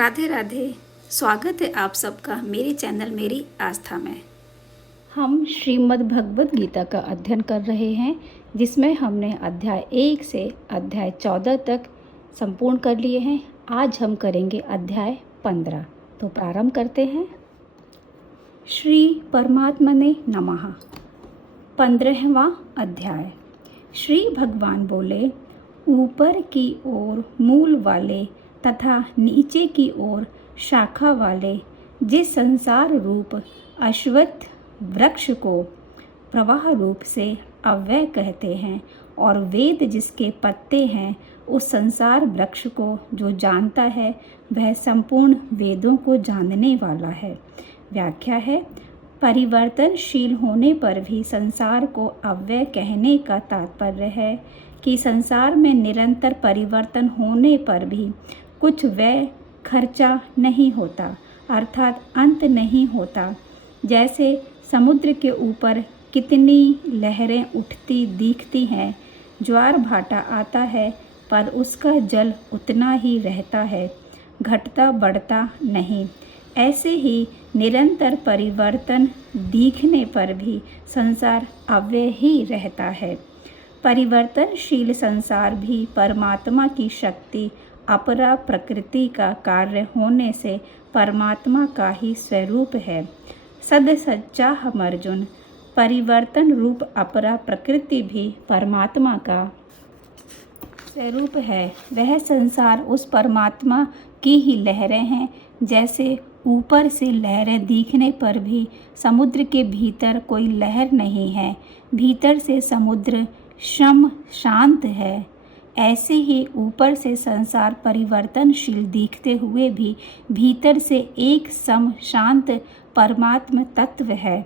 राधे राधे। स्वागत है आप सबका मेरे चैनल मेरी आस्था में। हम श्रीमद् भगवद गीता का अध्ययन कर रहे हैं, जिसमें हमने अध्याय 1 से अध्याय 14 तक संपूर्ण कर लिए हैं। आज हम करेंगे अध्याय 15। तो प्रारंभ करते हैं। श्री परमात्मने नमः। 15वां अध्याय। श्री भगवान बोले, ऊपर की ओर मूल वाले तथा नीचे की ओर शाखा वाले जिस संसार रूप अश्वत्थ वृक्ष को प्रवाह रूप से अव्यय कहते हैं और वेद जिसके पत्ते हैं, उस संसार वृक्ष को जो जानता है वह संपूर्ण वेदों को जानने वाला है। व्याख्या है, परिवर्तनशील होने पर भी संसार को अव्यय कहने का तात्पर्य है कि संसार में निरंतर परिवर्तन होने पर भी कुछ व्यय खर्चा नहीं होता, अर्थात अंत नहीं होता। जैसे समुद्र के ऊपर कितनी लहरें उठती दिखती हैं, ज्वार भाटा आता है पर उसका जल उतना ही रहता है, घटता बढ़ता नहीं। ऐसे ही निरंतर परिवर्तन दिखने पर भी संसार अव्यय ही रहता है। परिवर्तनशील संसार भी परमात्मा की शक्ति अपरा प्रकृति का कार्य होने से परमात्मा का ही स्वरूप है। सद सच्चा हम अर्जुन, परिवर्तन रूप अपरा प्रकृति भी परमात्मा का स्वरूप है। वह संसार उस परमात्मा की ही लहरें हैं। जैसे ऊपर से लहरें दिखने पर भी समुद्र के भीतर कोई लहर नहीं है, भीतर से समुद्र शांत है, ऐसे ही ऊपर से संसार परिवर्तनशील दिखते हुए भी भीतर से एक सम शांत परमात्म तत्व है।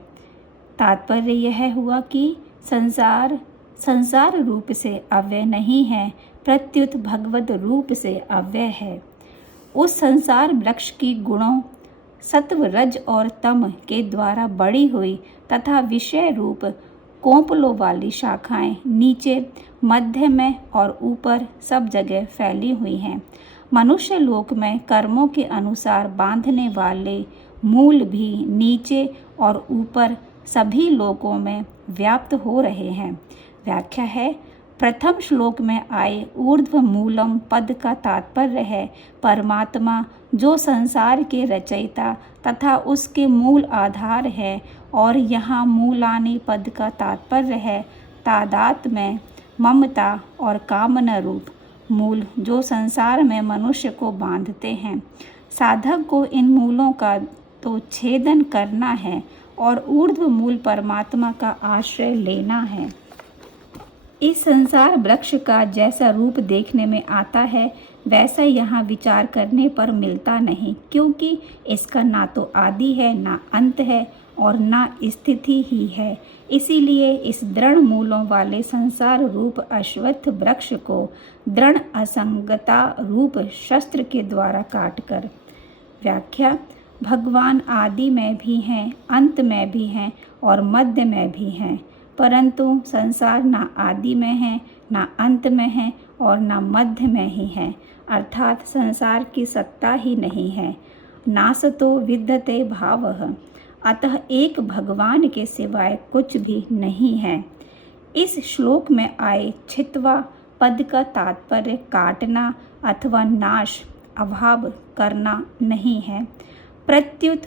तात्पर्य यह हुआ कि संसार रूप से अव्यय नहीं है, प्रत्युत भगवद रूप से अव्यय है। उस संसार वृक्ष की गुणों सत्व रज और तम के द्वारा बढ़ी हुई तथा विषय रूप कोंपलों वाली शाखाएं नीचे, मध्य में और ऊपर सब जगह फैली हुई हैं। मनुष्य लोक में कर्मों के अनुसार बांधने वाले मूल भी नीचे और ऊपर सभी लोकों में व्याप्त हो रहे हैं। व्याख्या है, प्रथम श्लोक में आए ऊर्ध्व मूलम पद का तात्पर्य है परमात्मा, जो संसार के रचयिता तथा उसके मूल आधार है, और यहाँ मूलानी पद का तात्पर्य है तादात में ममता और कामना रूप मूल, जो संसार में मनुष्य को बांधते हैं। साधक को इन मूलों का तो छेदन करना है और ऊर्ध्व मूल परमात्मा का आश्रय लेना है। इस संसार वृक्ष का जैसा रूप देखने में आता है, वैसा यहाँ विचार करने पर मिलता नहीं, क्योंकि इसका ना तो आदि है, ना अंत है और ना स्थिति ही है। इसीलिए इस दृढ़ मूलों वाले संसार रूप अश्वत्थ वृक्ष को दृढ़ असंगता रूप शस्त्र के द्वारा काटकर। व्याख्या, भगवान आदि में भी हैं, अंत में भी हैं और मध्य में भी हैं, परंतु संसार ना आदि में है, ना अंत में है और ना मध्य में ही है, अर्थात संसार की सत्ता ही नहीं है। नासतो विद्यते भावः, अतः एक भगवान के सिवाय कुछ भी नहीं है। इस श्लोक में आए छित्वा पद का तात्पर्य काटना अथवा नाश, अभाव करना नहीं है, प्रत्युत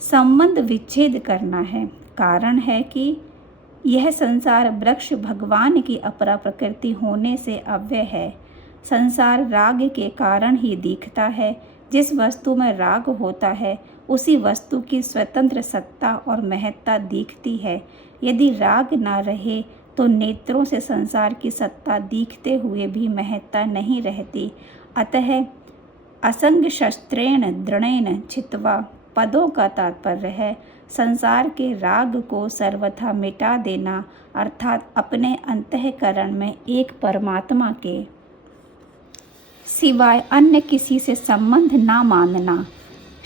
संबंध विच्छेद करना है। कारण है कि यह संसार वृक्ष भगवान की अपरा प्रकृति होने से अव्यय है। संसार राग के कारण ही दिखता है। जिस वस्तु में राग होता है, उसी वस्तु की स्वतंत्र सत्ता और महत्ता दिखती है। यदि राग न रहे तो नेत्रों से संसार की सत्ता दिखते हुए भी महत्ता नहीं रहती। अतः असंग शस्त्रेण दृढ़ेन छित्वा पदों का तात्पर्य है संसार के राग को सर्वथा मिटा देना, अर्थात अपने अंतःकरण में एक परमात्मा के सिवाय अन्य किसी से संबंध ना मानना।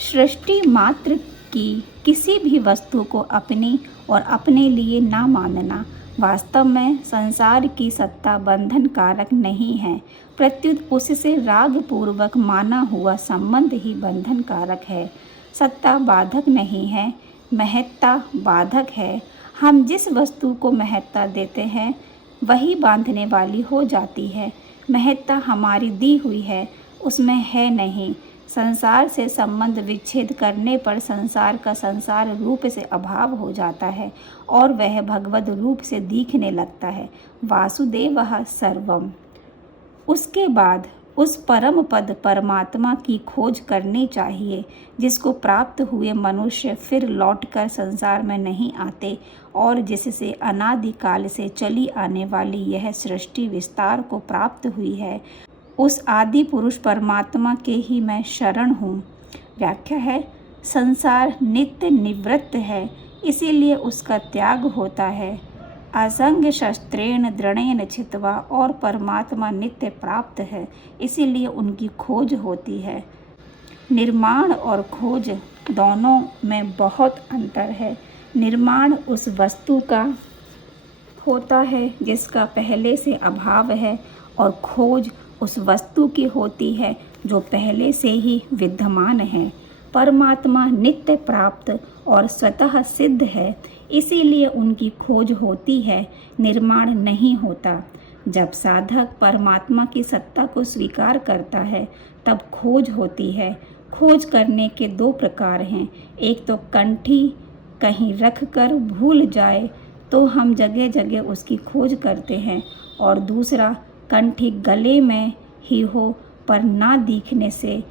सृष्टि मात्र की किसी भी वस्तु को अपनी और अपने लिए ना मानना। वास्तव में संसार की सत्ता बंधन कारक नहीं है, प्रत्युत उससे राग पूर्वक माना हुआ संबंध ही बंधन कारक है। सत्ता बाधक नहीं है, महत्ता बाधक है। हम जिस वस्तु को महत्ता देते हैं वही बांधने वाली हो जाती है। महत्ता हमारी दी हुई है, उसमें है नहीं। संसार से संबंध विच्छेद करने पर संसार का संसार रूप से अभाव हो जाता है और वह भगवद रूप से दिखने लगता है। वासुदेवः सर्वम्। उसके बाद उस परम पद परमात्मा की खोज करनी चाहिए, जिसको प्राप्त हुए मनुष्य फिर लौटकर संसार में नहीं आते और जिससे अनादिकाल से चली आने वाली यह सृष्टि विस्तार को प्राप्त हुई है। उस आदि पुरुष परमात्मा के ही मैं शरण हूँ। व्याख्या है, संसार नित्य निवृत्त है, इसीलिए उसका त्याग होता है। असंग शस्त्रेण दृढ़ेन छित्वा, और परमात्मा नित्य प्राप्त है, इसीलिए उनकी खोज होती है। निर्माण और खोज दोनों में बहुत अंतर है। निर्माण उस वस्तु का होता है जिसका पहले से अभाव है और खोज उस वस्तु की होती है जो पहले से ही विद्यमान है। परमात्मा नित्य प्राप्त और स्वतः सिद्ध है, इसीलिए उनकी खोज होती है, निर्माण नहीं होता। जब साधक परमात्मा की सत्ता को स्वीकार करता है तब खोज होती है। खोज करने के दो प्रकार हैं, एक तो कंठी कहीं रख कर भूल जाए तो हम जगह जगह उसकी खोज करते हैं, और दूसरा कंठी गले में ही हो पर ना दिखने से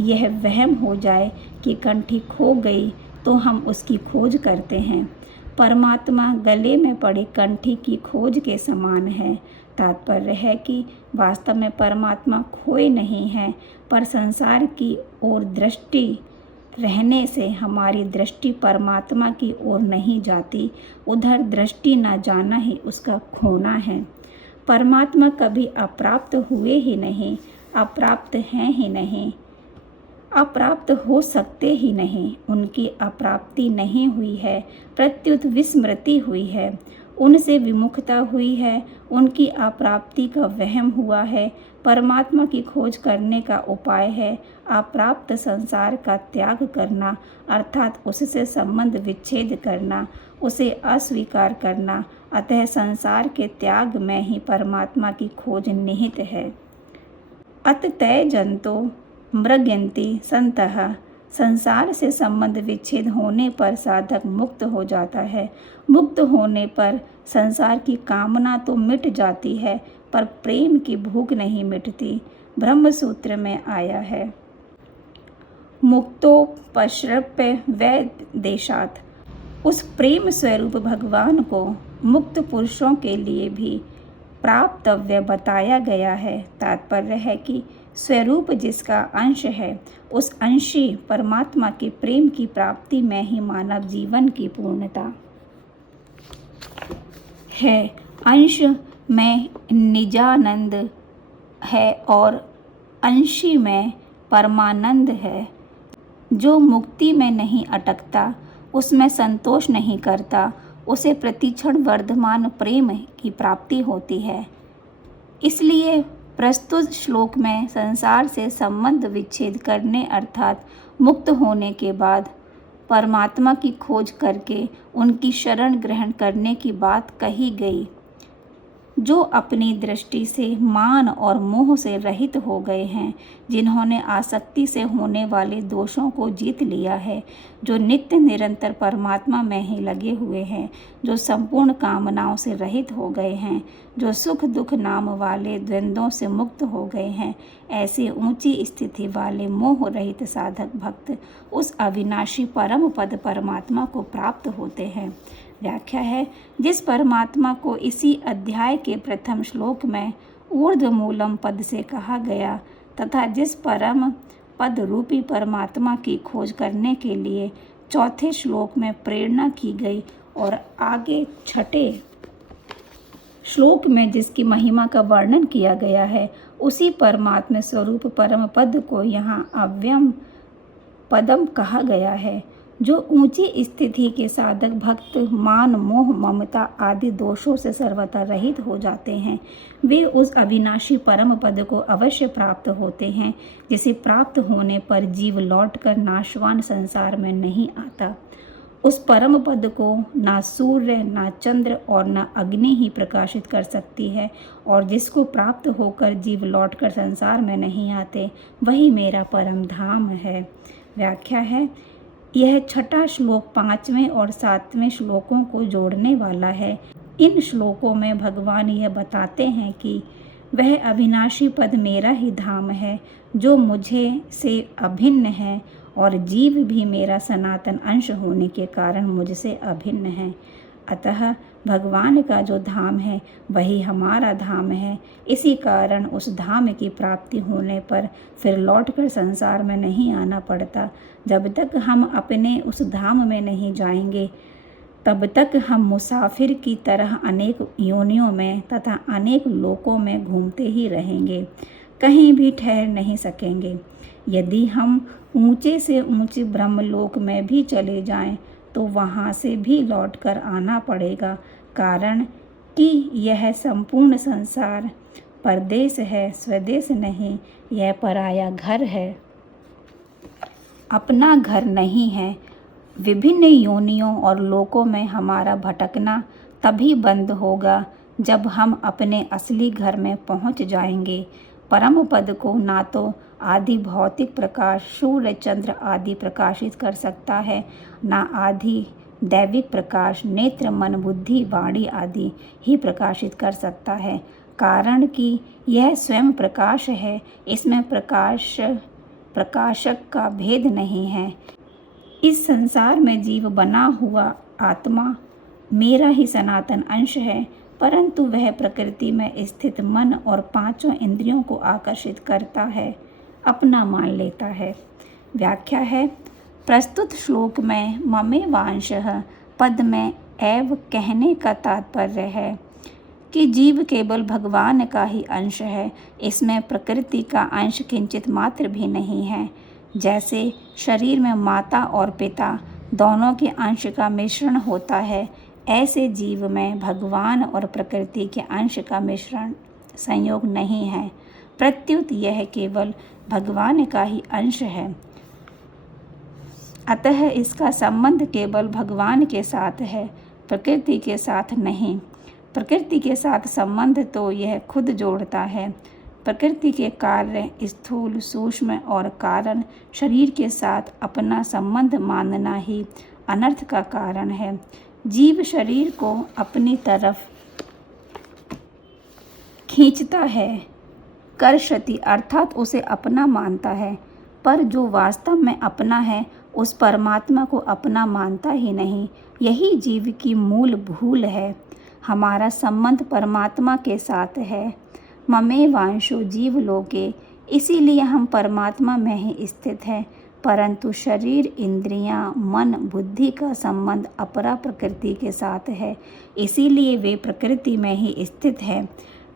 यह वहम हो जाए कि कंठी खो गई तो हम उसकी खोज करते हैं। परमात्मा गले में पड़ी कंठी की खोज के समान है। तात्पर्य है कि वास्तव में परमात्मा खोए नहीं है, पर संसार की ओर दृष्टि रहने से हमारी दृष्टि परमात्मा की ओर नहीं जाती। उधर दृष्टि न जाना ही उसका खोना है। परमात्मा कभी अप्राप्त हुए ही नहीं, अप्राप्त हैं ही नहीं, अप्राप्त हो सकते ही नहीं। उनकी अप्राप्ति नहीं हुई है, प्रत्युत विस्मृति हुई है, उनसे विमुखता हुई है, उनकी अप्राप्ति का वहम हुआ है। परमात्मा की खोज करने का उपाय है अप्राप्त संसार का त्याग करना, अर्थात उससे संबंध विच्छेद करना, उसे अस्वीकार करना। अतः संसार के त्याग में ही परमात्मा की खोज निहित है। अतत्यजन्तो मृग्यन्ति सन्तः। संसार से संबंध विच्छेद होने पर साधक मुक्त हो जाता है। मुक्त होने पर संसार की कामना तो मिट जाती है, पर प्रेम की भूख नहीं मिटती। ब्रह्म सूत्र में आया है, मुक्तोपसृप्य वैदेशात्। उस प्रेम स्वरूप भगवान को मुक्त पुरुषों के लिए भी प्राप्तव्य बताया गया है। तात्पर्य है कि स्वरूप जिसका अंश है, उस अंशी परमात्मा के प्रेम की प्राप्ति में ही मानव जीवन की पूर्णता है। अंश में निजानंद है और अंशी में परमानंद है। जो मुक्ति में नहीं अटकता, उसमें संतोष नहीं करता, उसे प्रतिक्षण वर्धमान प्रेम की प्राप्ति होती है। इसलिए प्रस्तुत श्लोक में संसार से संबंध विच्छेद करने अर्थात मुक्त होने के बाद परमात्मा की खोज करके उनकी शरण ग्रहण करने की बात कही गई। जो अपनी दृष्टि से मान और मोह से रहित हो गए हैं, जिन्होंने आसक्ति से होने वाले दोषों को जीत लिया है, जो नित्य निरंतर परमात्मा में ही लगे हुए हैं, जो संपूर्ण कामनाओं से रहित हो गए हैं, जो सुख दुख नाम वाले द्वंद्वों से मुक्त हो गए हैं, ऐसे ऊंची स्थिति वाले मोह रहित साधक भक्त उस अविनाशी परम पद परमात्मा को प्राप्त होते हैं। व्याख्या है, जिस परमात्मा को इसी अध्याय के प्रथम श्लोक में ऊर्ध्वमूलम पद से कहा गया तथा जिस परम पद रूपी परमात्मा की खोज करने के लिए चौथे श्लोक में प्रेरणा की गई और आगे छठे श्लोक में जिसकी महिमा का वर्णन किया गया है, उसी परमात्मा स्वरूप परम पद को यहाँ अव्ययम पदम कहा गया है। जो ऊंची स्थिति के साधक भक्त मान मोह ममता आदि दोषों से सर्वथा रहित हो जाते हैं, वे उस अविनाशी परम पद को अवश्य प्राप्त होते हैं, जिसे प्राप्त होने पर जीव लौटकर नाशवान संसार में नहीं आता। उस परम पद को ना सूर्य, ना चंद्र और ना अग्नि ही प्रकाशित कर सकती है, और जिसको प्राप्त होकर जीव लौटकर संसार में नहीं आते, वही मेरा परम धाम है। व्याख्या है, यह छठा श्लोक 5वें और 7वें श्लोकों को जोड़ने वाला है। इन श्लोकों में भगवान यह बताते हैं कि वह अविनाशी पद मेरा ही धाम है, जो मुझे से अभिन्न है, और जीव भी मेरा सनातन अंश होने के कारण मुझसे अभिन्न है। अतः भगवान का जो धाम है वही हमारा धाम है। इसी कारण उस धाम की प्राप्ति होने पर फिर लौटकर संसार में नहीं आना पड़ता। जब तक हम अपने उस धाम में नहीं जाएंगे, तब तक हम मुसाफिर की तरह अनेक योनियों में तथा अनेक लोकों में घूमते ही रहेंगे, कहीं भी ठहर नहीं सकेंगे। यदि हम ऊंचे से ऊंचे ब्रह्मलोक में भी चले जाएं, तो वहां से भी लौटकर आना पड़ेगा, कारण कि यह संपूर्ण संसार परदेश है, स्वदेश नहीं। यह पराया घर है, अपना घर नहीं है। विभिन्न योनियों और लोकों में हमारा भटकना तभी बंद होगा जब हम अपने असली घर में पहुंच जाएंगे। परम पद को ना तो आदि भौतिक प्रकाश सूर्य चंद्र आदि प्रकाशित कर सकता है, ना आदि दैविक प्रकाश नेत्र मन बुद्धि वाणी आदि ही प्रकाशित कर सकता है, कारण कि यह स्वयं प्रकाश है। इसमें प्रकाशक का भेद नहीं है। इस संसार में जीव बना हुआ आत्मा मेरा ही सनातन अंश है, परंतु वह प्रकृति में स्थित मन और पांचों इंद्रियों को आकर्षित करता है, अपना मान लेता है। व्याख्या है, प्रस्तुत श्लोक में ममेवांशः पद में एव कहने का तात्पर्य है कि जीव केवल भगवान का ही अंश है। इसमें प्रकृति का अंश किंचित मात्र भी नहीं है। जैसे शरीर में माता और पिता दोनों के अंश का मिश्रण होता है, ऐसे जीव में भगवान और प्रकृति के अंश का मिश्रण संयोग नहीं है, प्रत्युत यह केवल भगवान का ही अंश है। अतः इसका संबंध केवल भगवान के साथ है, प्रकृति के साथ नहीं। प्रकृति के साथ संबंध तो यह खुद जोड़ता है। प्रकृति के कार्य स्थूल सूक्ष्म और कारण शरीर के साथ अपना संबंध मानना ही अनर्थ का कारण है। जीव शरीर को अपनी तरफ खींचता है, कर्षति अर्थात उसे अपना मानता है, पर जो वास्तव में अपना है उस परमात्मा को अपना मानता ही नहीं। यही जीव की मूल भूल है। हमारा संबंध परमात्मा के साथ है। ममेवांशो जीव लोके, इसीलिए हम परमात्मा में ही स्थित हैं, परंतु शरीर इंद्रियां मन बुद्धि का संबंध अपरा प्रकृति के साथ है, इसीलिए वे प्रकृति में ही स्थित है।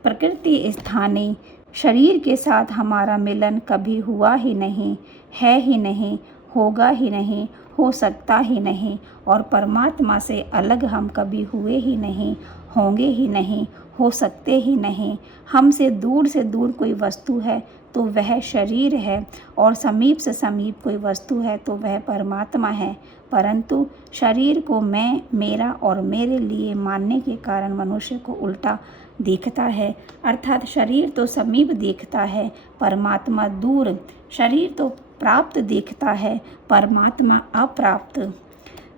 प्रकृति स्थानीय शरीर के साथ हमारा मिलन कभी हुआ ही नहीं, है ही नहीं, होगा ही नहीं, हो सकता ही नहीं, और परमात्मा से अलग हम कभी हुए ही नहीं, होंगे ही नहीं, हो सकते ही नहीं। हमसे दूर कोई वस्तु है तो वह शरीर है, और समीप से समीप कोई वस्तु है तो वह परमात्मा है। परंतु शरीर को मैं, मेरा और मेरे लिए मानने के कारण मनुष्य को उल्टा दिखता है, अर्थात शरीर तो समीप दिखता है, परमात्मा दूर। शरीर तो प्राप्त दिखता है, परमात्मा अप्राप्त।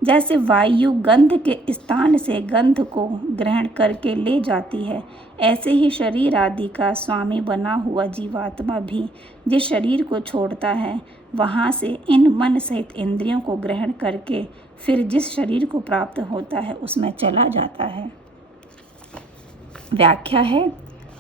जैसे वायु गंध के स्थान से गंध को ग्रहण करके ले जाती है, ऐसे ही शरीर आदि का स्वामी बना हुआ जीवात्मा भी जिस शरीर को छोड़ता है, वहाँ से इन मन सहित इंद्रियों को ग्रहण करके फिर जिस शरीर को प्राप्त होता है उसमें चला जाता है। व्याख्या है,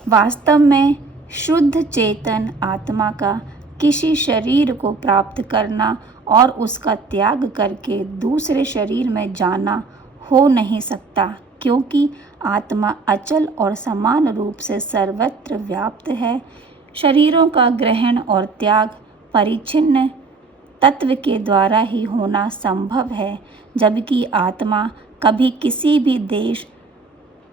वास्तव में शुद्ध चेतन आत्मा का किसी शरीर को प्राप्त करना और उसका त्याग करके दूसरे शरीर में जाना हो नहीं सकता, क्योंकि आत्मा अचल और समान रूप से सर्वत्र व्याप्त है। शरीरों का ग्रहण और त्याग परिच्छिन्न तत्व के द्वारा ही होना संभव है, जबकि आत्मा कभी किसी भी देश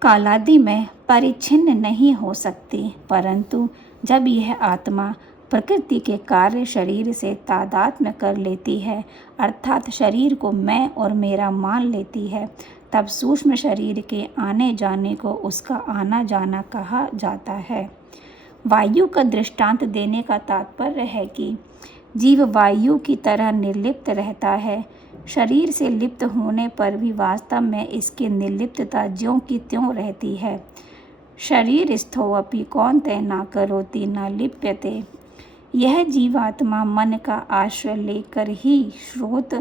कालादि में परिच्छिन्न नहीं हो सकती। परंतु जब यह आत्मा प्रकृति के कार्य शरीर से तादात्म्य कर लेती है, अर्थात शरीर को मैं और मेरा मान लेती है, तब सूक्ष्म शरीर के आने जाने को उसका आना जाना कहा जाता है। वायु का दृष्टांत देने का तात्पर्य है कि जीव वायु की तरह निर्लिप्त रहता है। शरीर से लिप्त होने पर भी वास्तव में इसकी निर्लिप्तता ज्यों की त्यों रहती है। शरीर स्थोऽपि कौन्तेय न करोति न लिप्यते। यह जीवात्मा मन का आश्रय लेकर ही श्रोत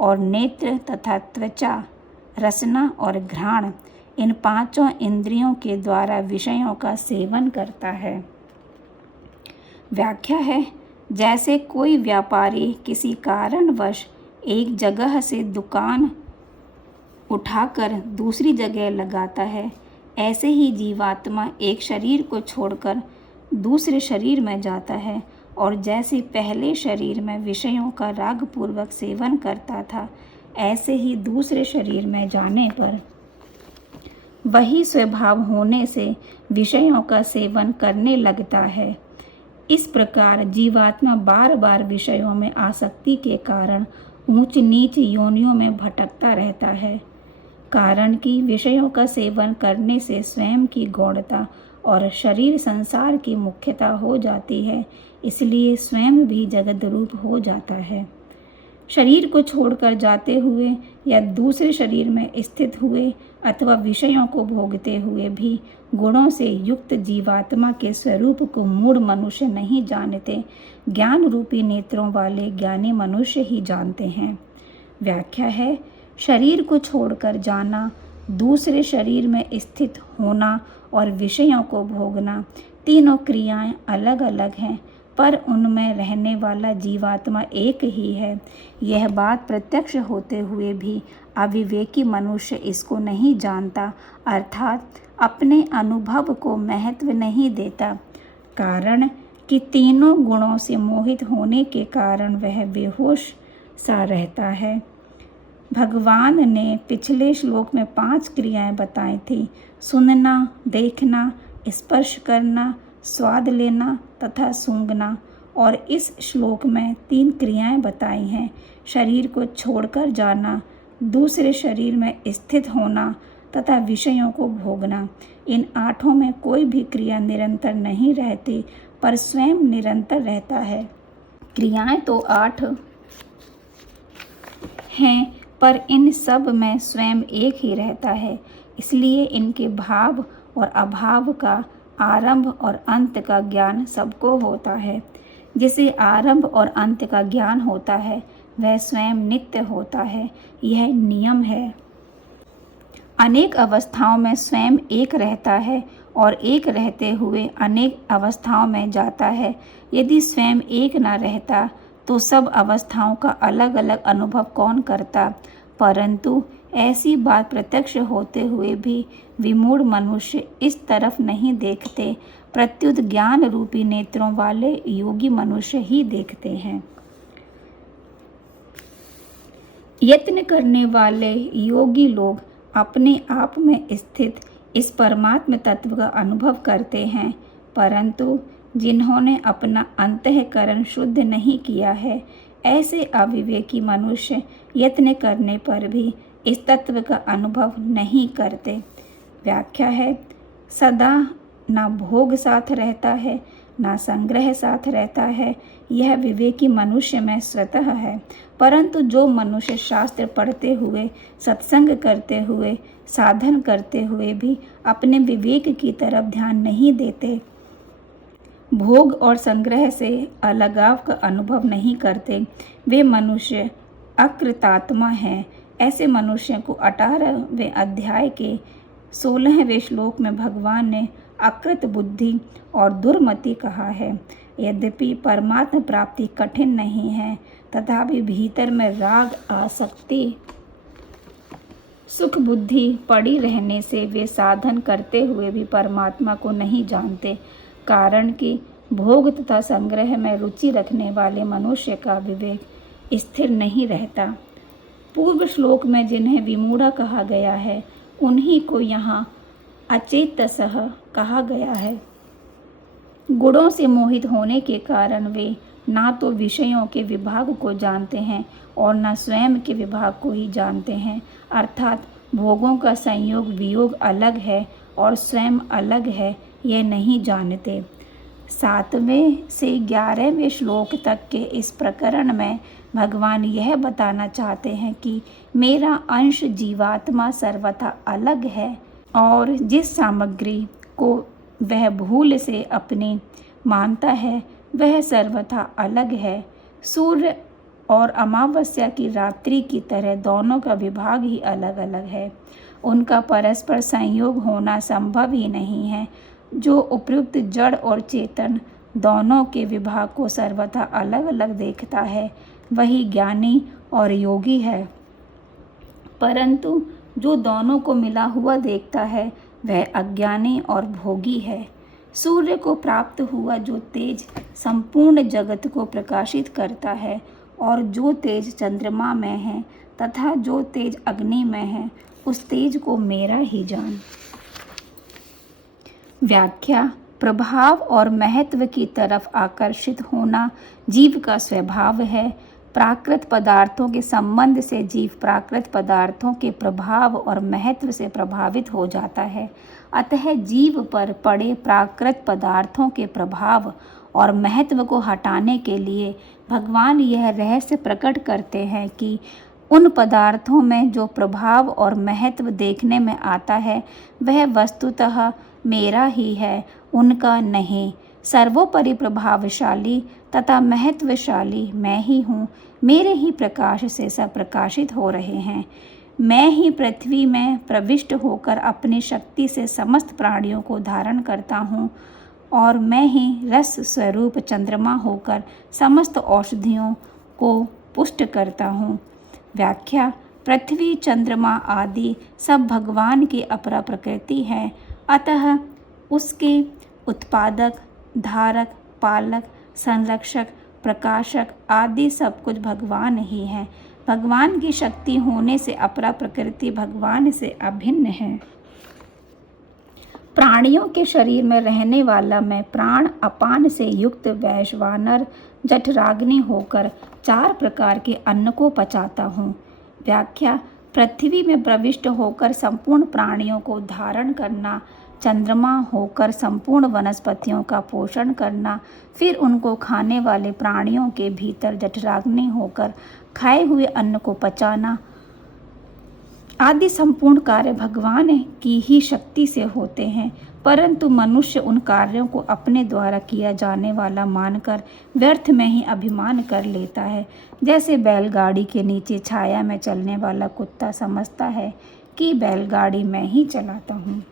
और नेत्र तथा त्वचा, रसना और घ्राण, इन पांचों इंद्रियों के द्वारा विषयों का सेवन करता है। व्याख्या है, जैसे कोई व्यापारी किसी कारणवश एक जगह से दुकान उठाकर दूसरी जगह लगाता है, ऐसे ही जीवात्मा एक शरीर को छोड़कर दूसरे शरीर में जाता है और जैसे पहले शरीर में विषयों का रागपूर्वक सेवन करता था, ऐसे ही दूसरे शरीर में जाने पर वही स्वभाव होने से विषयों का सेवन करने लगता है। इस प्रकार जीवात्मा बार बार विषयों में आसक्ति के कारण ऊंच नीच योनियों में भटकता रहता है। कारण कि विषयों का सेवन करने से स्वयं की गौणता और शरीर संसार की मुख्यता हो जाती है, इसलिए स्वयं भी जगत रूप हो जाता है। शरीर को छोड़कर जाते हुए या दूसरे शरीर में स्थित हुए अथवा विषयों को भोगते हुए भी गुणों से युक्त जीवात्मा के स्वरूप को मूढ़ मनुष्य नहीं जानते, ज्ञान रूपी नेत्रों वाले ज्ञानी मनुष्य ही जानते हैं। व्याख्या है, शरीर को छोड़कर जाना, दूसरे शरीर में स्थित होना और विषयों को भोगना, तीनों क्रियाएं अलग अलग हैं, पर उनमें रहने वाला जीवात्मा एक ही है। यह बात प्रत्यक्ष होते हुए भी अविवेकी मनुष्य इसको नहीं जानता, अर्थात अपने अनुभव को महत्व नहीं देता। कारण कि तीनों गुणों से मोहित होने के कारण वह बेहोश सा रहता है। भगवान ने पिछले श्लोक में 5 क्रियाएं बताई थी: सुनना, देखना, स्पर्श करना, स्वाद लेना तथा सूंघना। और इस श्लोक में 3 क्रियाएं बताई हैं: शरीर को छोड़कर जाना, दूसरे शरीर में स्थित होना तथा विषयों को भोगना। इन 8 में कोई भी क्रिया निरंतर नहीं रहती, पर स्वयं निरंतर रहता है। क्रियाएं तो 8 हैं, पर इन सब में स्वयं एक ही रहता है, इसलिए इनके भाव और अभाव का, आरंभ और अंत का ज्ञान सबको होता है। जिसे आरंभ और अंत का ज्ञान होता है, वह स्वयं नित्य होता है। यह नियम है। अनेक अवस्थाओं में स्वयं एक रहता है और एक रहते हुए अनेक अवस्थाओं में जाता है। यदि स्वयं एक न रहता तो सब अवस्थाओं का अलग अलग अनुभव कौन करता? परंतु ऐसी बात प्रत्यक्ष होते हुए भी विमूढ़ मनुष्य इस तरफ नहीं देखते, प्रत्युत ज्ञान रूपी नेत्रों वाले योगी मनुष्य ही देखते हैं। यत्न करने वाले योगी लोग अपने आप में स्थित इस परमात्म तत्व का अनुभव करते हैं, परंतु जिन्होंने अपना अंतःकरण शुद्ध नहीं किया है, ऐसे अविवेकी मनुष्य यत्न करने पर भी इस तत्व का अनुभव नहीं करते। व्याख्या है, सदा ना भोग साथ रहता है, ना संग्रह साथ रहता है। यह विवेकी मनुष्य में स्वतः है, परंतु जो मनुष्य शास्त्र पढ़ते हुए, सत्संग करते हुए, साधन करते हुए भी अपने विवेक की तरफ ध्यान नहीं देते, भोग और संग्रह से अलगाव का अनुभव नहीं करते, वे मनुष्य अकृतात्मा हैं। ऐसे मनुष्य को 18वें अध्याय के 16वें श्लोक में भगवान ने अकृत बुद्धि और दुर्मति कहा है। यद्यपि परमात्म प्राप्ति कठिन नहीं है, तथापि भीतर में राग, आसक्ति, सुख बुद्धि पड़ी रहने से वे साधन करते हुए भी परमात्मा को नहीं जानते। कारण कि भोग तथा संग्रह में रुचि रखने वाले मनुष्य का विवेक स्थिर नहीं रहता। पूर्व श्लोक में जिन्हें विमूढ़ कहा गया है, उन्हीं को यहाँ अचेतसः कहा गया है। गुणों से मोहित होने के कारण वे ना तो विषयों के विभाग को जानते हैं और न स्वयं के विभाग को ही जानते हैं, अर्थात भोगों का संयोग वियोग अलग है और स्वयं अलग है, यह नहीं जानते। 7वें से 11वें श्लोक तक के इस प्रकरण में भगवान यह बताना चाहते हैं कि मेरा अंश जीवात्मा सर्वथा अलग है और जिस सामग्री को वह भूल से अपनी मानता है वह सर्वथा अलग है। सूर्य और अमावस्या की रात्रि की तरह दोनों का विभाग ही अलग अलग है। उनका परस्पर संयोग होना संभव ही नहीं है। जो उपयुक्त जड़ और चेतन दोनों के विभाग को सर्वथा अलग अलग देखता है वही ज्ञानी और योगी है, परंतु जो दोनों को मिला हुआ देखता है वह अज्ञानी और भोगी है। सूर्य को प्राप्त हुआ जो तेज संपूर्ण जगत को प्रकाशित करता है और जो तेज चंद्रमा में है तथा जो तेज अग्नि में है, उस तेज को मेरा ही जान। व्याख्या। प्रभाव और महत्व की तरफ आकर्षित होना जीव का स्वभाव है। प्राकृत पदार्थों के संबंध से जीव प्राकृत पदार्थों के प्रभाव और महत्व से प्रभावित हो जाता है। अतः जीव पर पड़े प्राकृत पदार्थों के प्रभाव और महत्व को हटाने के लिए भगवान यह रहस्य प्रकट करते हैं कि उन पदार्थों में जो प्रभाव और महत्व देखने में आता है वह वस्तुतः मेरा ही है, उनका नहीं। सर्वोपरि प्रभावशाली तथा महत्वशाली मैं ही हूँ। मेरे ही प्रकाश से सब प्रकाशित हो रहे हैं। मैं ही पृथ्वी में प्रविष्ट होकर अपनी शक्ति से समस्त प्राणियों को धारण करता हूँ और मैं ही रस स्वरूप चंद्रमा होकर समस्त औषधियों को पुष्ट करता हूँ। व्याख्या। पृथ्वी, चंद्रमा आदि सब भगवान की अपरा प्रकृति है, अतः उसके उत्पादक, धारक, पालक, संरक्षक, प्रकाशक आदि सब कुछ भगवान ही है। भगवान की शक्ति होने से अपरा प्रकृति भगवान से अभिन्न है। प्राणियों के शरीर में रहने वाला मैं प्राण अपान से युक्त वैश्वानर जठराग्नि होकर 4 प्रकार के अन्न को पचाता हूँ। व्याख्या। पृथ्वी में प्रविष्ट होकर संपूर्ण प्राणियों को धारण करना, चंद्रमा होकर संपूर्ण वनस्पतियों का पोषण करना, फिर उनको खाने वाले प्राणियों के भीतर जठराग्नि होकर खाए हुए अन्न को पचाना आदि संपूर्ण कार्य भगवान की ही शक्ति से होते हैं, परंतु मनुष्य उन कार्यों को अपने द्वारा किया जाने वाला मानकर व्यर्थ में ही अभिमान कर लेता है। जैसे बैलगाड़ी के नीचे छाया में चलने वाला कुत्ता समझता है कि बैलगाड़ी मैं ही चलाता हूँ।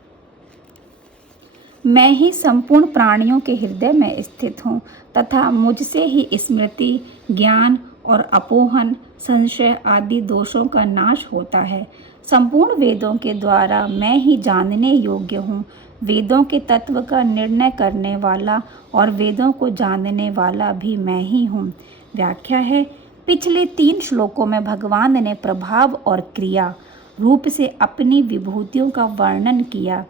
मैं ही संपूर्ण प्राणियों के हृदय में स्थित हूँ तथा मुझसे ही स्मृति, ज्ञान और अपोहन, संशय आदि दोषों का नाश होता है। संपूर्ण वेदों के द्वारा मैं ही जानने योग्य हूँ। वेदों के तत्व का निर्णय करने वाला और वेदों को जानने वाला भी मैं ही हूँ। व्याख्या है। पिछले 3 श्लोकों में भगवान ने प्रभाव और क्रिया रूप से अपनी विभूतियों का वर्णन किया।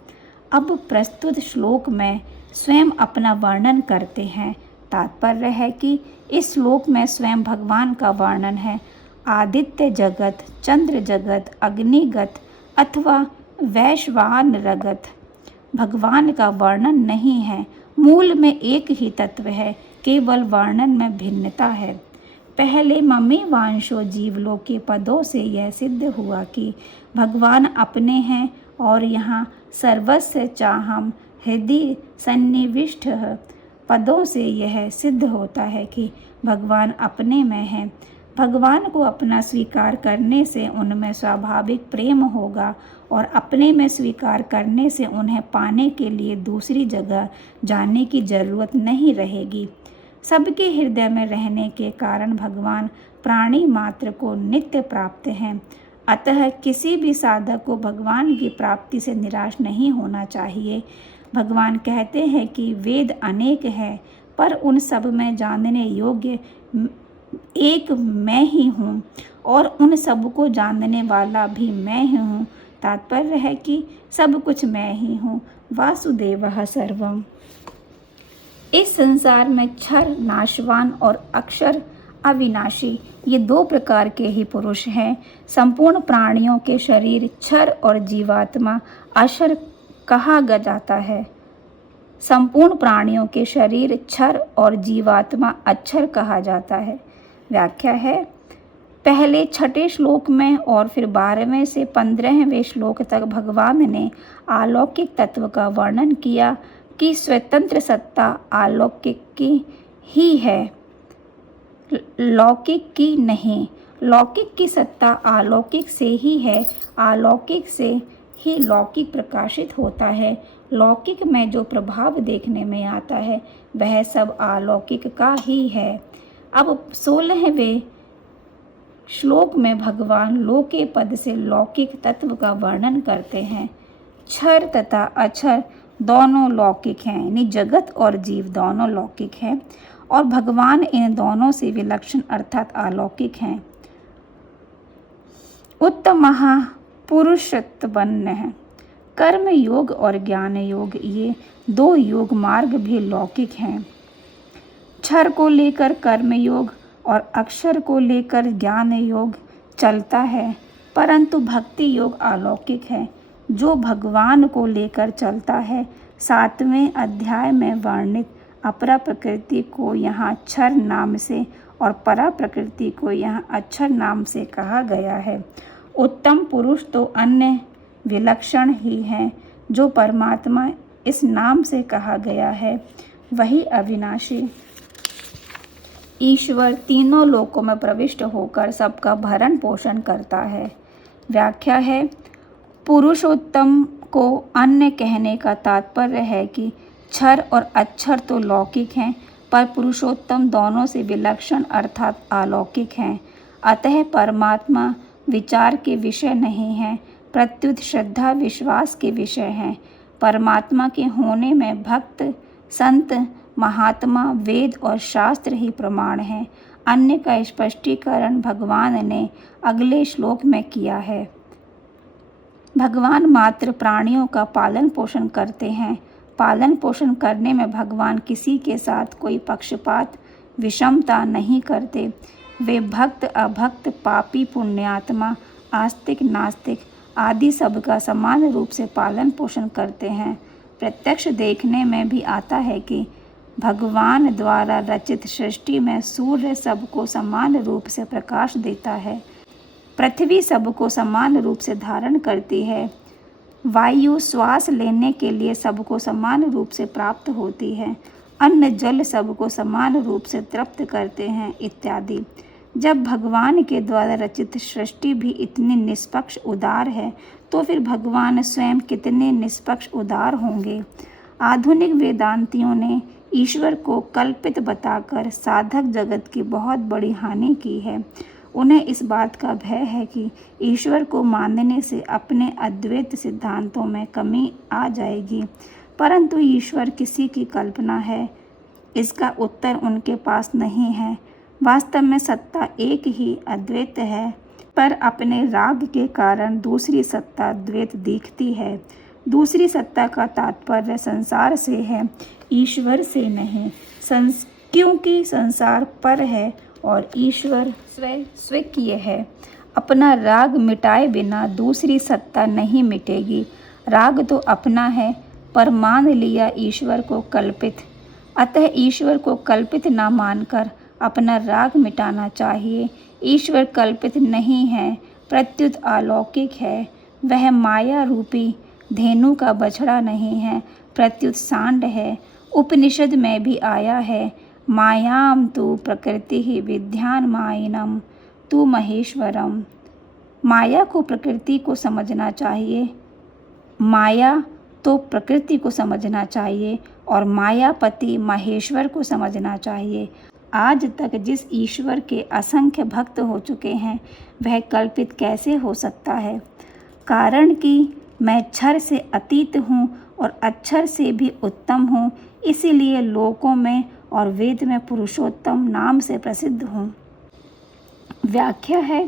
अब प्रस्तुत श्लोक में स्वयं अपना वर्णन करते हैं। तात्पर्य है कि इस श्लोक में स्वयं भगवान का वर्णन है। आदित्य जगत, चंद्र जगत, अग्निगत अथवा वैश्वानरगत भगवान का वर्णन नहीं है। मूल में एक ही तत्व है, केवल वर्णन में भिन्नता है। पहले ममे वांशो जीवलोक के पदों से यह सिद्ध हुआ कि भगवान अपने हैं और यहाँ सर्वस्य चाहम हृदय सन्निविष्ट पदों से यह सिद्ध होता है कि भगवान अपने में हैं। भगवान को अपना स्वीकार करने से उनमें स्वाभाविक प्रेम होगा और अपने में स्वीकार करने से उन्हें पाने के लिए दूसरी जगह जाने की जरूरत नहीं रहेगी। सबके हृदय में रहने के कारण भगवान प्राणी मात्र को नित्य प्राप्त हैं। अतः किसी भी साधक को भगवान की प्राप्ति से निराश नहीं होना चाहिए। भगवान कहते हैं कि वेद अनेक हैं, पर उन सब में जानने योग्य एक मैं ही हूँ और उन सब को जानने वाला भी मैं ही हूँ। तात्पर्य है कि सब कुछ मैं ही हूँ। वासुदेवः सर्वम्। इस संसार में क्षर नाशवान और अक्षर अविनाशी, ये दो प्रकार के ही पुरुष हैं। संपूर्ण प्राणियों के शरीर क्षर और जीवात्मा अक्षर कहा जाता है। संपूर्ण प्राणियों के शरीर क्षर और जीवात्मा अक्षर कहा जाता है। व्याख्या है, पहले 6ठे श्लोक में और फिर 12वें से 15वें श्लोक तक भगवान ने अलौकिक तत्व का वर्णन किया कि स्वतंत्र सत्ता अलौकिक की ही है, लौकिक की नहीं। लौकिक की सत्ता अलौकिक से ही है, अलौकिक से ही लौकिक प्रकाशित होता है। लौकिक में जो प्रभाव देखने में आता है वह सब अलौकिक का ही है। अब 16वें श्लोक में भगवान लोके पद से लौकिक तत्व का वर्णन करते हैं। क्षर तथा अक्षर दोनों लौकिक हैं, यानी जगत और जीव दोनों लौकिक हैं और भगवान इन दोनों से विलक्षण अर्थात अलौकिक हैं। उत्तम पुरुषत्वन्न है। कर्म योग और ज्ञान योग, ये दो योग मार्ग भी लौकिक हैं। क्षर को लेकर कर्म योग और अक्षर को लेकर ज्ञान योग चलता है, परंतु भक्ति योग अलौकिक है जो भगवान को लेकर चलता है। 7वें अध्याय में वर्णित अपरा प्रकृति को यहाँ क्षर नाम से और परा प्रकृति को यहाँ अक्षर नाम से कहा गया है। उत्तम पुरुष तो अन्य विलक्षण ही हैं, जो परमात्मा इस नाम से कहा गया है वही अविनाशी ईश्वर तीनों लोकों में प्रविष्ट होकर सबका भरण पोषण करता है। व्याख्या है, पुरुषोत्तम को अन्य कहने का तात्पर्य है कि क्षर और अक्षर तो लौकिक हैं, पर पुरुषोत्तम दोनों से विलक्षण अर्थात अलौकिक हैं। अतः परमात्मा विचार के विषय नहीं है, प्रत्युत श्रद्धा विश्वास के विषय हैं। परमात्मा के होने में भक्त, संत, महात्मा, वेद और शास्त्र ही प्रमाण हैं। अन्य का स्पष्टीकरण भगवान ने अगले श्लोक में किया है। भगवान मात्र प्राणियों का पालन पोषण करते हैं। पालन पोषण करने में भगवान किसी के साथ कोई पक्षपात, विषमता नहीं करते। वे भक्त, अभक्त, पापी, पुण्यात्मा, आस्तिक, नास्तिक आदि सबका समान रूप से पालन पोषण करते हैं। प्रत्यक्ष देखने में भी आता है कि भगवान द्वारा रचित सृष्टि में सूर्य सबको समान रूप से प्रकाश देता है, पृथ्वी सबको समान रूप से धारण करती है, वायु श्वास लेने के लिए सबको समान रूप से प्राप्त होती है, अन्न जल सबको समान रूप से तृप्त करते हैं इत्यादि। जब भगवान के द्वारा रचित सृष्टि भी इतनी निष्पक्ष उदार है तो फिर भगवान स्वयं कितने निष्पक्ष उदार होंगे। आधुनिक वेदांतियों ने ईश्वर को कल्पित बताकर साधक जगत की बहुत बड़ी हानि की है। उन्हें इस बात का भय है कि ईश्वर को मानने से अपने अद्वैत सिद्धांतों में कमी आ जाएगी, परंतु ईश्वर किसी की कल्पना है, इसका उत्तर उनके पास नहीं है। वास्तव में सत्ता एक ही अद्वैत है, पर अपने राग के कारण दूसरी सत्ता द्वैत दिखती है। दूसरी सत्ता का तात्पर्य संसार से है, ईश्वर से नहीं। क्योंकि संसार पर है और ईश्वर स्वकीय है। अपना राग मिटाए बिना दूसरी सत्ता नहीं मिटेगी। राग तो अपना है, पर मान लिया ईश्वर को कल्पित। अतः ईश्वर को कल्पित ना मानकर अपना राग मिटाना चाहिए। ईश्वर कल्पित नहीं है, प्रत्युत अलौकिक है। वह माया रूपी धेनु का बछड़ा नहीं है, प्रत्युत सांड है। उपनिषद में भी आया है, मायाम तु प्रकृति ही विद्यान मायिनम तु महेश्वरम। माया को प्रकृति को समझना चाहिए, माया तो प्रकृति को समझना चाहिए और मायापति महेश्वर को समझना चाहिए। आज तक जिस ईश्वर के असंख्य भक्त हो चुके हैं वह कल्पित कैसे हो सकता है? कारण कि मैं क्षर से अतीत हूँ और अक्षर से भी उत्तम हूँ, इसीलिए लोकों में और वेद में पुरुषोत्तम नाम से प्रसिद्ध हूँ। व्याख्या है,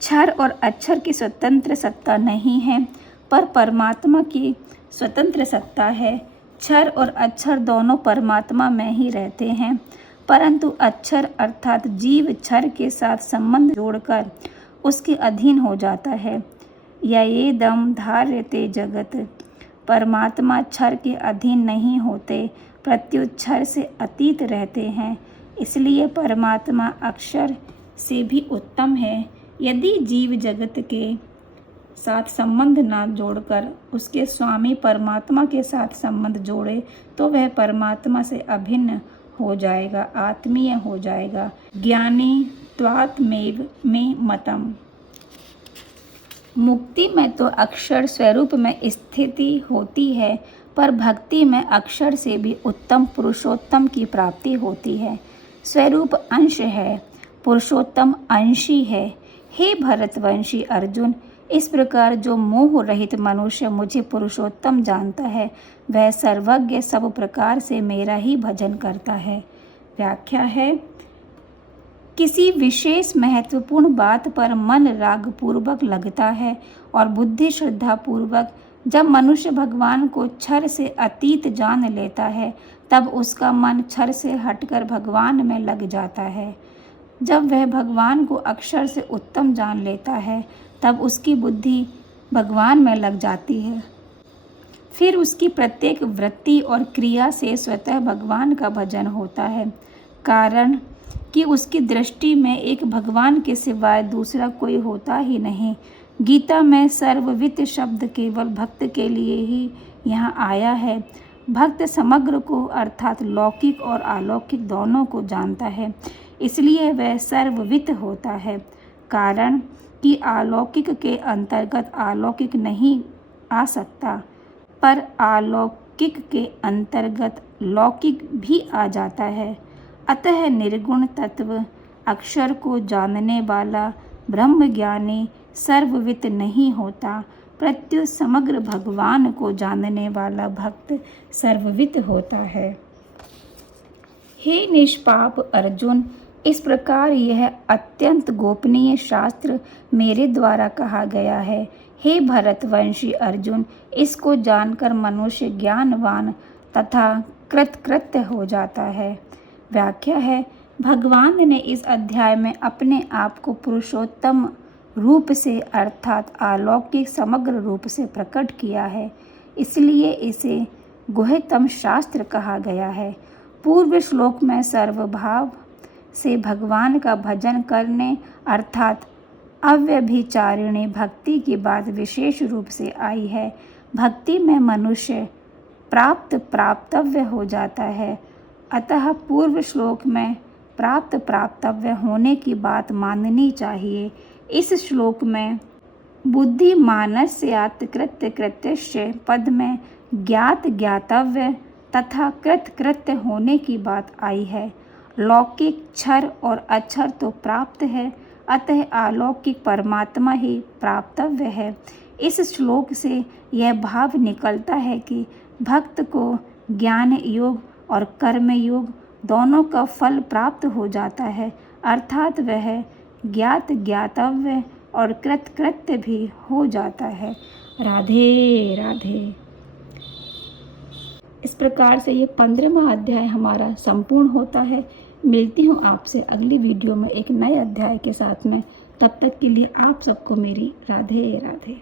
क्षर और अक्षर की स्वतंत्र सत्ता नहीं है, पर परमात्मा की स्वतंत्र सत्ता है। क्षर और अक्षर दोनों परमात्मा में ही रहते हैं, परंतु अक्षर अर्थात जीव क्षर के साथ संबंध जोड़कर उसके अधीन हो जाता है। ययेदं धार्यते जगत, परमात्मा क्षर के अधीन नहीं होते, प्रत्युत क्षर से अतीत रहते हैं, इसलिए परमात्मा अक्षर से भी उत्तम है। यदि जीव जगत के साथ संबंध न जोड़कर उसके स्वामी परमात्मा के साथ संबंध जोड़े तो वह परमात्मा से अभिन्न हो जाएगा, आत्मीय हो जाएगा। ज्ञानी त्वात्मेव में मतम। मुक्ति में तो अक्षर स्वरूप में स्थिति होती है, पर भक्ति में अक्षर से भी उत्तम पुरुषोत्तम की प्राप्ति होती है। स्वरूप अंश है, पुरुषोत्तम अंशी है। हे भरतवंशी अर्जुन, इस प्रकार जो मोह रहित मनुष्य मुझे पुरुषोत्तम जानता है, वह सर्वज्ञ सब प्रकार से मेरा ही भजन करता है। व्याख्या है, किसी विशेष महत्वपूर्ण बात पर मन राग पूर्वक लगता है और बुद्धि श्रद्धा पूर्वक जब मनुष्य भगवान को क्षर से अतीत जान लेता है, तब उसका मन क्षर से हटकर भगवान में लग जाता है। जब वह भगवान को अक्षर से उत्तम जान लेता है, तब उसकी बुद्धि भगवान में लग जाती है। फिर उसकी प्रत्येक वृत्ति और क्रिया से स्वतः भगवान का भजन होता है, कारण कि उसकी दृष्टि में एक भगवान के सिवाय दूसरा कोई होता ही नहीं। गीता में सर्ववित शब्द केवल भक्त के लिए ही यहाँ आया है। भक्त समग्र को अर्थात लौकिक और अलौकिक दोनों को जानता है, इसलिए वह सर्ववित होता है, कारण कि अलौकिक के अंतर्गत अलौकिक नहीं आ सकता, पर अलौकिक के अंतर्गत लौकिक भी आ जाता है। अतः निर्गुण तत्व अक्षर को जानने वाला ब्रह्मज्ञानी सर्ववित नहीं होता, प्रत्युत समग्र भगवान को जानने वाला भक्त सर्ववित होता है। हे निष्पाप अर्जुन, इस प्रकार यह अत्यंत गोपनीय शास्त्र मेरे द्वारा कहा गया है। हे भरतवंशी अर्जुन, इसको जानकर मनुष्य ज्ञानवान तथा कृतकृत्य हो जाता है। व्याख्या है, भगवान ने इस अध्याय में अपने आप को पुरुषोत्तम रूप से अर्थात अलौकिक समग्र रूप से प्रकट किया है, इसलिए इसे गुह्यतम शास्त्र कहा गया है। पूर्व श्लोक में सर्वभाव से भगवान का भजन करने अर्थात अव्यभिचारिणी भक्ति की बात विशेष रूप से आई है। भक्ति में मनुष्य प्राप्तव्य हो जाता है, अतः पूर्व श्लोक में प्राप्तव्य होने की बात माननी चाहिए। इस श्लोक में बुद्धि मानस्यात् कृत्य पद में ज्ञात ज्ञातव्य तथा कृत्य होने की बात आई है। लौकिक क्षर और अक्षर तो प्राप्त है, अतः अलौकिक परमात्मा ही प्राप्तव्य है। इस श्लोक से यह भाव निकलता है कि भक्त को ज्ञान योग और कर्म योग दोनों का फल प्राप्त हो जाता है, अर्थात वह ज्ञात ज्ञातव्य और कृत्य भी हो जाता है। राधे राधे। इस प्रकार से ये 15वां अध्याय हमारा संपूर्ण होता है। मिलती हूँ आपसे अगली वीडियो में एक नए अध्याय के साथ में। तब तक के लिए आप सबको मेरी राधे राधे।